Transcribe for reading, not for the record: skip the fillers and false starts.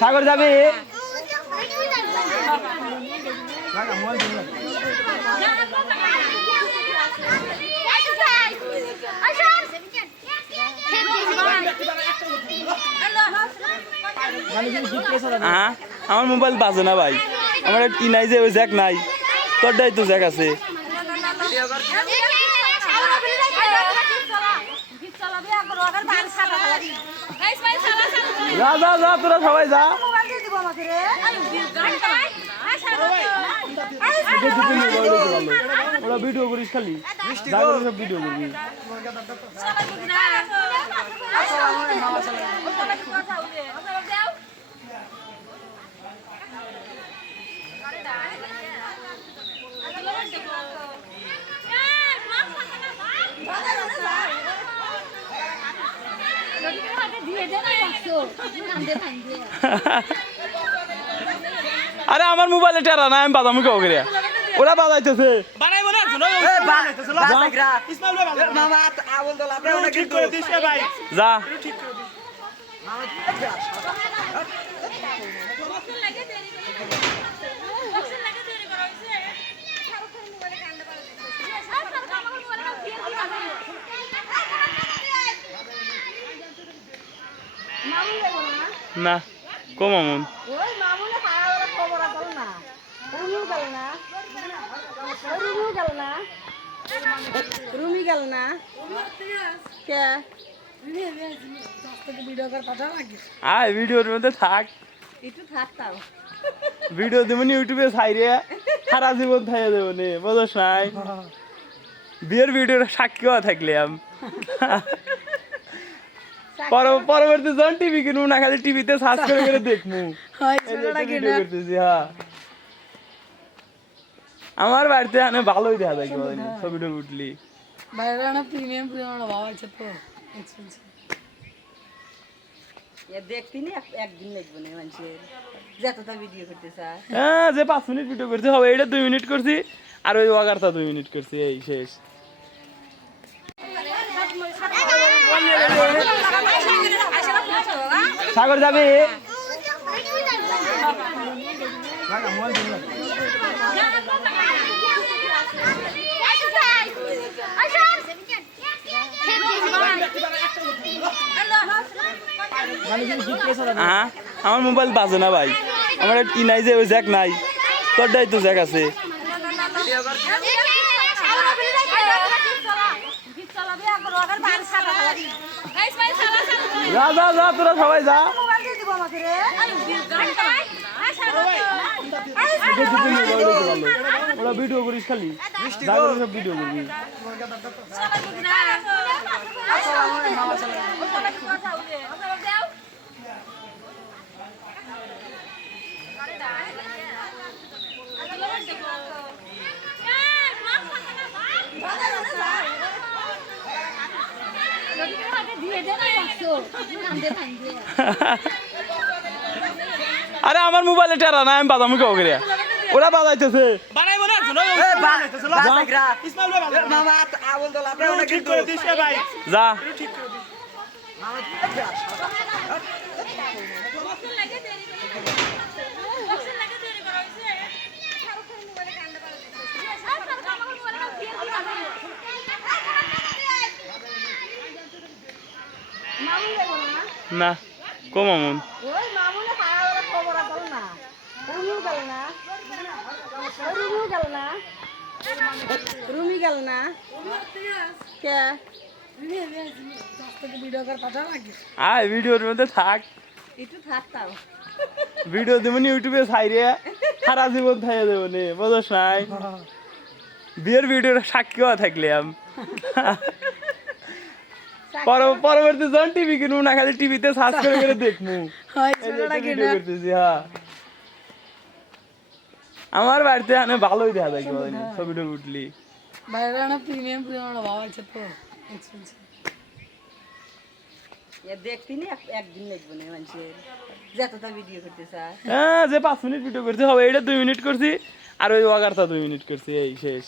সাগর যাবে আমার মোবাইল বাজে না ভাই, আমার ই নাই যে ওই জ্যাক নাই, তোরটাই তো জ্যাক আছে। যা যা যা তোরা সবাই যা, ওরা ভিডিও করিস খালি সব ভিডিও করবি। আরে আমার মোবাইলে টেরা না, আমি বাদামি কাউ করিয়া ওরা বাজাইতেছে যা। না কম আমন রুমি গেল না কে আয় ভিডিওর মধ্যে থাক, একটু থাকতাম ভিডিও দেবনি ইউটিউবে ছাইরে সারা জীবন থাইয়া দেবো নে, বুঝছ নাই? বিয়ের ভিডিওর সাক্ষী থাকলাম, পরবর্তী যখন টিভি কিনবো না খালি টিভিতে সার্চ করে করে দেখবো ভিডিও করতেছি। হ্যাঁ আমার বাড়িতে আনে ভালোই দেখা যায় ছবি টবি উঠলি একদিন দেখবো না মানুষের যতটা ভিডিও করতে চায়। হ্যাঁ যে 5 মিনিট ভিডিও করছি হবে, এটা 2 মিনিট করছি আর ওই ওয়াগারটা 2 মিনিট করছি, এই শেষ। সাগর যাবে আমার মোবাইল বাজে না ভাই, আমার ই নাই যে ওই জ্যাক নাই, তোরটাই তো জ্যাক আছে। যা যা যা তোরা সবাই যা, ওরা ভিডিও করিস খালি সব ভিডিও করবি। আরে আমার মোবাইলে টেরা না, আমি বাদামি কাউ করিয়া ওরা বাজাইতেছে যা। না কম আমন রুমি গেল না কে আয় ভিডিওর মধ্যে থাক, একটু থাকতাম ভিডিও দেবনি ইউটিউবে ছাইরে সারা জীবন থাইয়া দেবো নে, বুঝছ নাই? বিয়ের ভিডিওর সাক্ষী থাকলাম, পরবর্তী যখন টিভি কিনবো না খালি টিভিতে সার্চ করে করে দেখবো ভিডিও করতেছি। হ্যাঁ আমার বাড়িতে আনে ভালোই দেখা যায় ছবি টবি উঠলি একদিন দেখবো না মানুষের যতটা ভিডিও করতে চায়। হ্যাঁ যে 5 মিনিট ভিডিও করছি হবে, এটা 2 মিনিট করছি আর ওই ওয়াগারটা 2 মিনিট করছি, এই শেষ।